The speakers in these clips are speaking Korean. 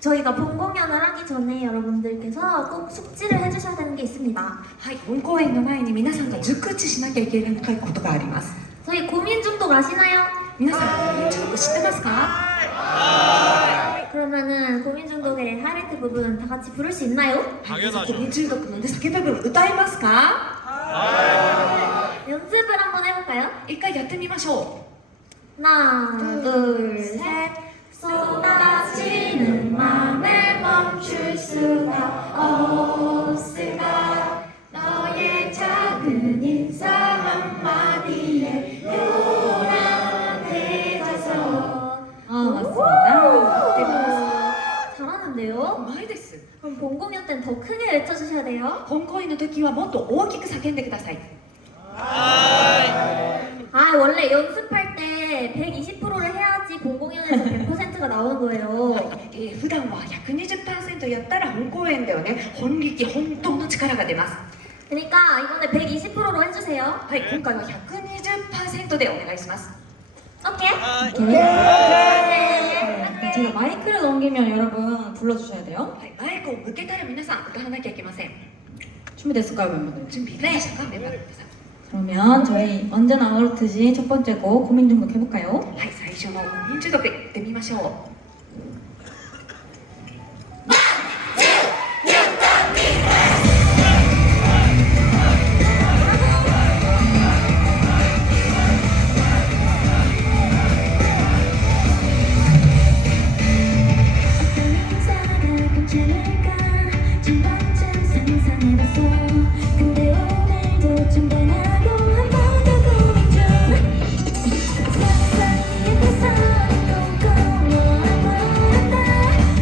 저희가 본 공연을 하기 전에 여러분들께서 꼭 숙지를 해주셔야 되는 게 있습니다. はい、本公演の前に皆さんが熟知しなきゃいけないことがあります。 저희 고민 중독 아시나요? 皆さん、ゴミ中毒知ってますか？ 그러면은 고민 중독의 하이라이트 부분 다 같이 부를 수 있나요? 皆さん、ゴミ中毒なんで叫ぶ分歌いますか？ 연습을 한번 해볼까요? 一回やってみましょ 하나, 둘, 셋. 쏟아지는 맘을 멈출 수가 없을까? 너의 작은 인사 한마디에 요란해져서. 맞습니다. 잘하는데요? う。うまいです。 그럼 본 공연 땐 더 크게 외쳐주셔야 돼요. 本公演の時はもっと大きく叫んでください。 아, 원래 연습할 때 120%를 해야지 본 공연에서 100%가 나오는 거예요. 普段は 120% やったら本公演ではね、本力、本当の力が出ます。 그러니까 이번에 120%로 해주세요. はい、今回は 120% でお願いします。 오케이? 제가 마이크를 넘기면 여러분 불러주셔야 돼요. はい、マイクを向けたら皆さん歌わなきゃいけません。 준비됐을까요, 멤버들? 準備できましたか、メンバーの皆さん。 그러면 저희 언제나 그렇듯이 첫 번째 곡 고민 중독 해볼까요? はい、最初のゴミ中毒いってみましょう。 근데 오늘도 좀 변하고 한 번 더 고민 중 사이에 벗어난 꼼꼼한 바람다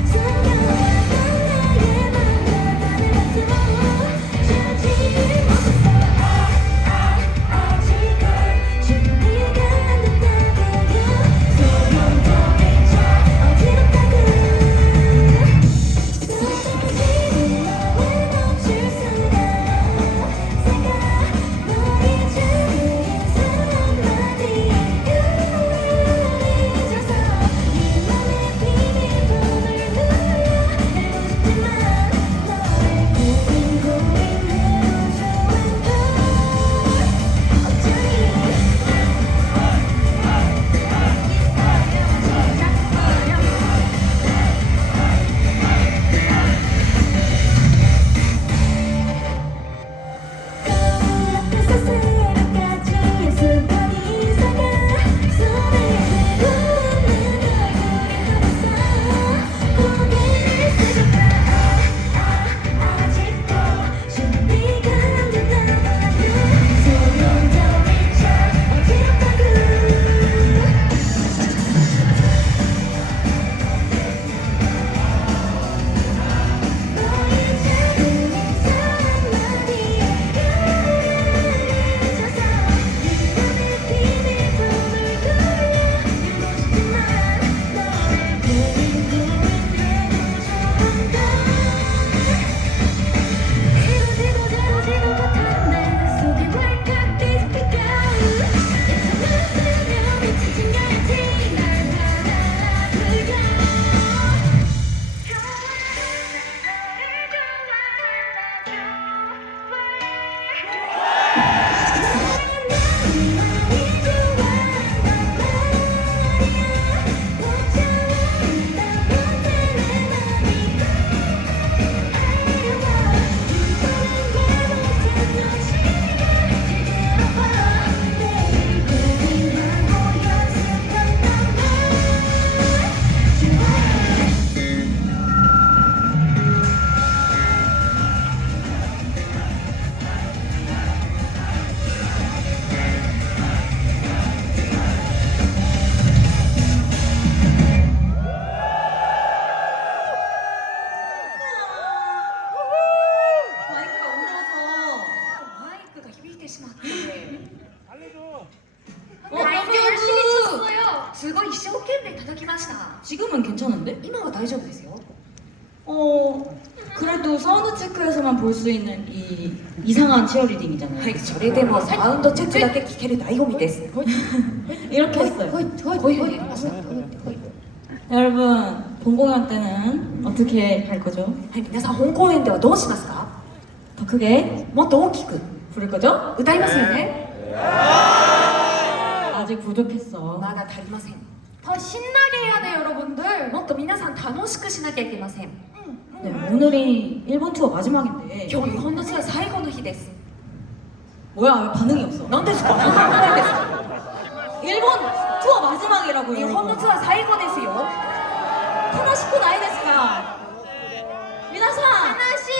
숨겨왔던 나의 맘과 나를 같으로 쉬어지지 못했어 아직은 준비가 안 됐다고요 소용도 잊어 어지럽다고 쏟아지는 마음을 멈출 수가 없을까 너의 작은 인사 한마디에 요란해져서 네 맘의 비밀번호를 눌러 알고 싶지만 너를 고민해도 좋은 걸 어쩌니 거울 앞에서 새벽까지 수건 인사가 손에 들고 없는 얼굴이 하면서 고개를 숙일까 아직도 준비가 안 됐다고 소용도 잊어 어지럽다고 너의 작은 인사 한마디에 요란해져서 네 맘의 비밀번호를 돌려 알고 싶지만 너를 고민해도 좋은 걸 이루어지고 저루지도 못한 내 속에 왈칵 뒤집힐까 잊혀놨으면 미치진 거였지 날 받아들여 마이크가 울어서 マイクが響いてしまって 다이도 열심히 쳤어요. すごい一生懸命叩きました。 지금은 괜찮은데? 今は大丈夫ですよ。 그래도 사운드 체크에서만 볼 수 있는 이 이상한 치어리딩이잖아요. はい、それでもサウンドチェックだけ聞ける醍醐味です。 이렇게 했어요. こういうふうにやりました。 여러분, 본 공연 때는 어떻게 할 거죠? はい、皆さん本公演ではどうしますか？ 더 크게 もっと大きく 부를 거죠? 歌いますよね。 아직 부족했어. まだ足りません。 더 신나게 해야 돼요, 여러분들. もっと皆さん楽しくしなきゃいけません。 네, 오늘이 일본 투어 마지막인데 今日日本のツアー最後の日です。 뭐야 왜 반응이 없어? 何ですか？反応ないです。 일본 투어 마지막이라고요. 日本のツアー最後ですよ。 悲しくないですか? 미나상 하나씩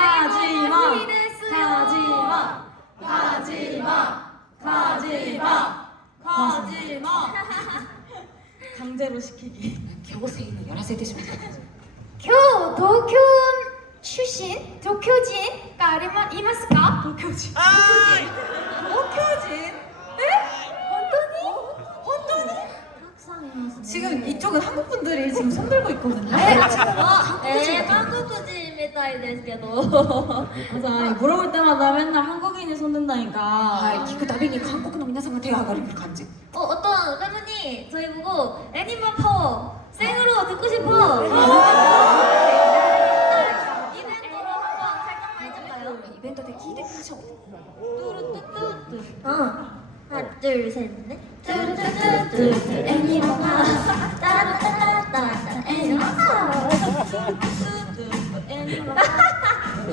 가지마 강제로 시키기. 強制にやらせてしまった。 今日東京出身東京人がいますか？東京人東京人本当に 지금 이쪽은 한국 분들이 지금 손 들고 있거든요. 한국인みたいですけど 맞아. 물어볼 때마다 맨날 한국인이 손 든다니까. はい、聞くたびに韓国の皆さんが手が上がる感じ。 어떤 팬분이 저희 보고 애니만 파워 생으로 듣고 싶어 이벤트로 한번 살짝만 해줄까요? イベントで聞いてみましょう。 하나 둘셋넷 뚜루뚜뚜뚜 애니만 파워 따라따라따라따라 애니만 파워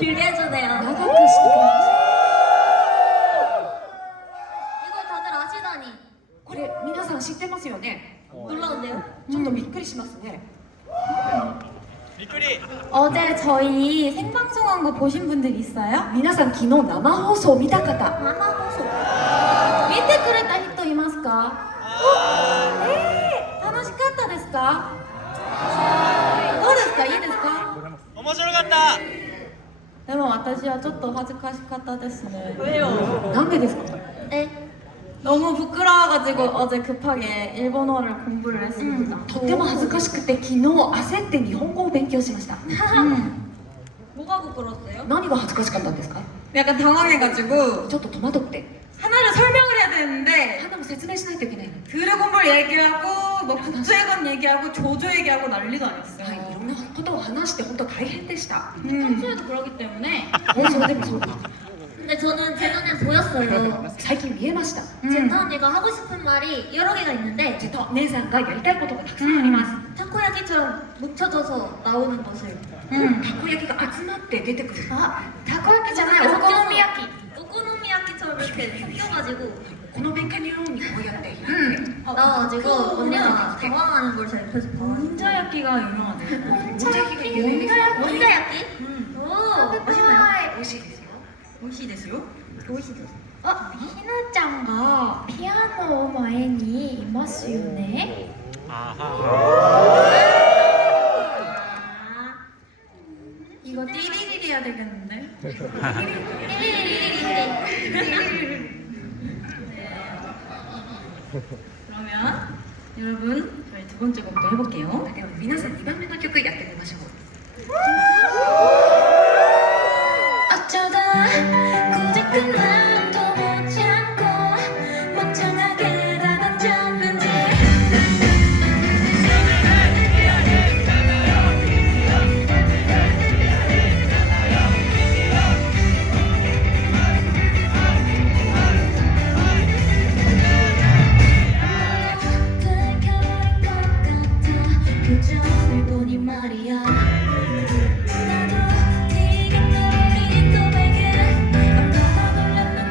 길게 해주네요 長くしてくださ이거 다들 아시다니 い。これ皆さん知ってますよね。 놀라운데요? ちょっとびっくりしますね。 어제 저희 생방송한 거 보신 분들 있어요? 皆さん昨日生放送見た方、 하나호소 見てくれた人いますか？楽しかったですか？どうですか？いいですか？面白かった。でも私はちょっと恥ずかしかったですね。 왜요? なんでですか？ 네 너무 부끄러워가지고 어제 급하게 일본어를 공부를 했습니다. とっても恥ずかしくて昨日焦って日本語を勉強しました。 뭐가 부끄러웠어요? 何が恥ずかしかったんですか？ 약간 당황해가지고 ちょっと戸惑って 하나를 설명을 해야 되는데 花も説明しないといけないの。 드래곤볼 얘기하고 뭐 국제관 얘기하고 조조 얘기하고 난리도 はい、 아니었어요. いろんなことを話して本当大変でした。 평소에도 그러기 때문에 放送でもそうだ。 근데 저는 제 눈에 보였어요 最近見えました。 제타 언니가 하고 싶은 말이 여러 개가 있는데 実は姉さんがやりたいことがたくさんあります。 타코야키처럼 뭉쳐져서 나오는 것을 たこ焼きが集まって出てくる。 아, 타코야키じゃないお好み焼き 오코노미야키처럼 이렇게 섞여가지고 このメカニューにこうやって。 나와가지고 언니가 당황하는 걸 제가 옆에서 봤어요 혼자焼기가 유명하대. お茶焼きが有名です。 혼자야키? 오 맛있나요? 美味しいですよ。 멋있대요? 오이시죠? あ、ひなちゃんがピアノを前にいますよね。 이거 띠리리리 해야 되겠는데? 그러면 여러분 저희 두 번째 곡도 해볼게요. では皆さん2番目の曲やってみましょう。 어쩌다 굳이 끝남도 못 참고 멍청하게 다 던졌는지 들켜버린 것 같아 표정을 보니 말이야 나도 네가 너를 믿고 내게 얼마나 놀랐는지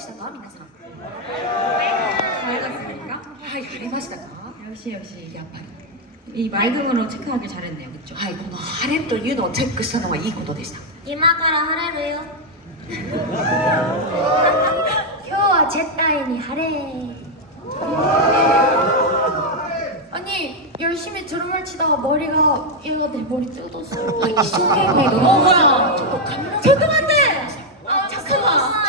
したか皆さん。 잘해갔습니까? はい晴れましたか。 역시 역시 やっぱり。 이 맑음으로 체크하길 잘했네요, 그렇죠? はいこの晴れというのをチェックしたのはいいことでした。今から晴れるよ今日は絶対に晴れ 아니 열심히 드럼을 치다가 머리가 얘가 내 머리 뜯었어요. あ一生懸命ドラムがちょっと髪の毛。ちょっと待って。 아 잠깐만.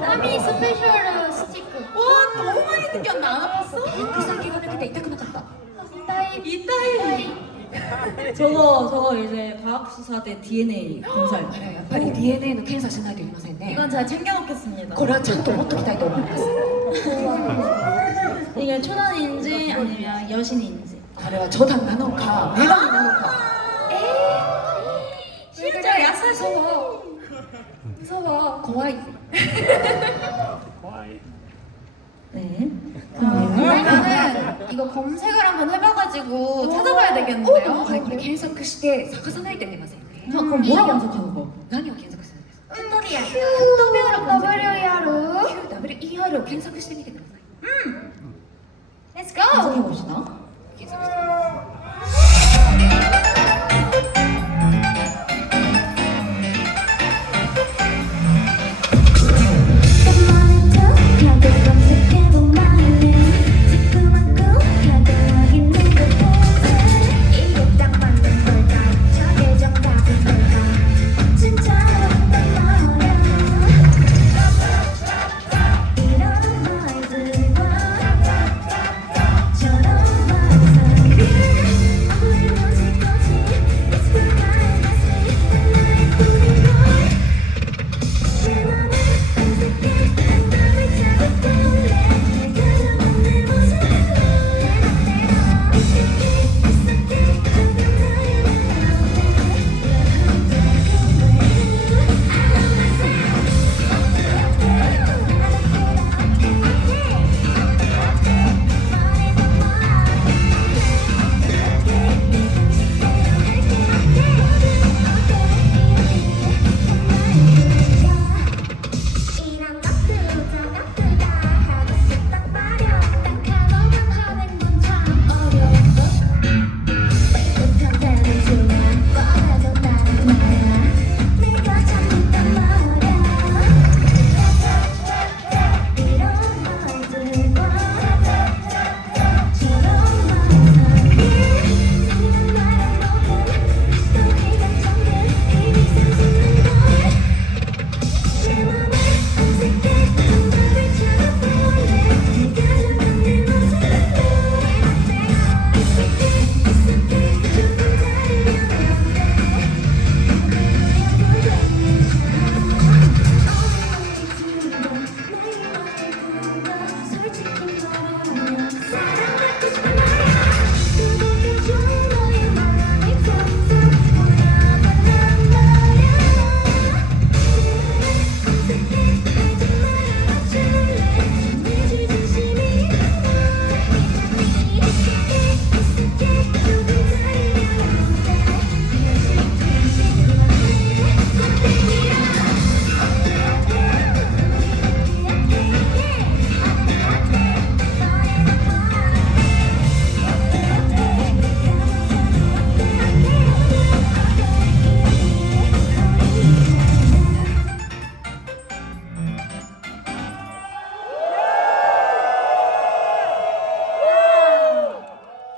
까미 스페셜 스티커. 와, 너무 많이 느꼈나? 안 아팠어? 毛先がなくて痛くなかった。 이따이. 저거 이제 과학수사대 DNA 검사예요. あらやっぱり DNA の検査しないといけませんね。 이건 제가 챙겨놓겠습니다. これはちゃんと持っときたいと思います。 이게 초단인지 아니면 여신인지. これは冗談なのか女神なのか。 진짜 약사셔. 무서워. 怖い。 네. 그러면은 이거 검색을 한번 해봐가지고 찾아봐야 되겠는데요? はいこれ検索して探さないといけませんね。 그럼 뭐라고 검색하는 거? 何を検索するんですか。 QWR QWER を検索してみてください。 Let's go! 검색해봅시다. 検索して。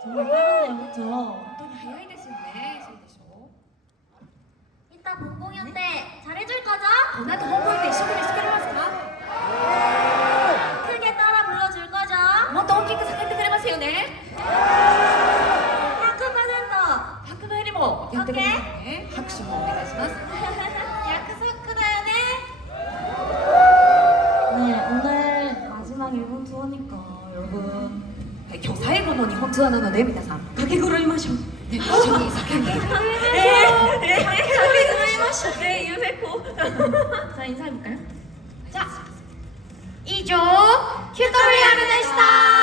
정말 빠르네요, 그렇죠? 本当に早いですよね。そうでしょ。 이따 본공연 때 잘해줄 거죠? この後本番で一生懸命してくれますか。 크게 따라 불러줄 거죠? もっと大きく叫んでくれますよね。 100%拍のよりもやってくれますね。拍手もお願いします。 약속하다요네 네, 오늘 마지막 일본 투어니까 여러분 はい今日最後の日本ツアーなので皆さん、ね、 가게그로이마쇼 一緒に叫んで。 가게그로이마쇼 네, 유세코 자, 인사해볼까요? 자, 이조 큐토리얼でした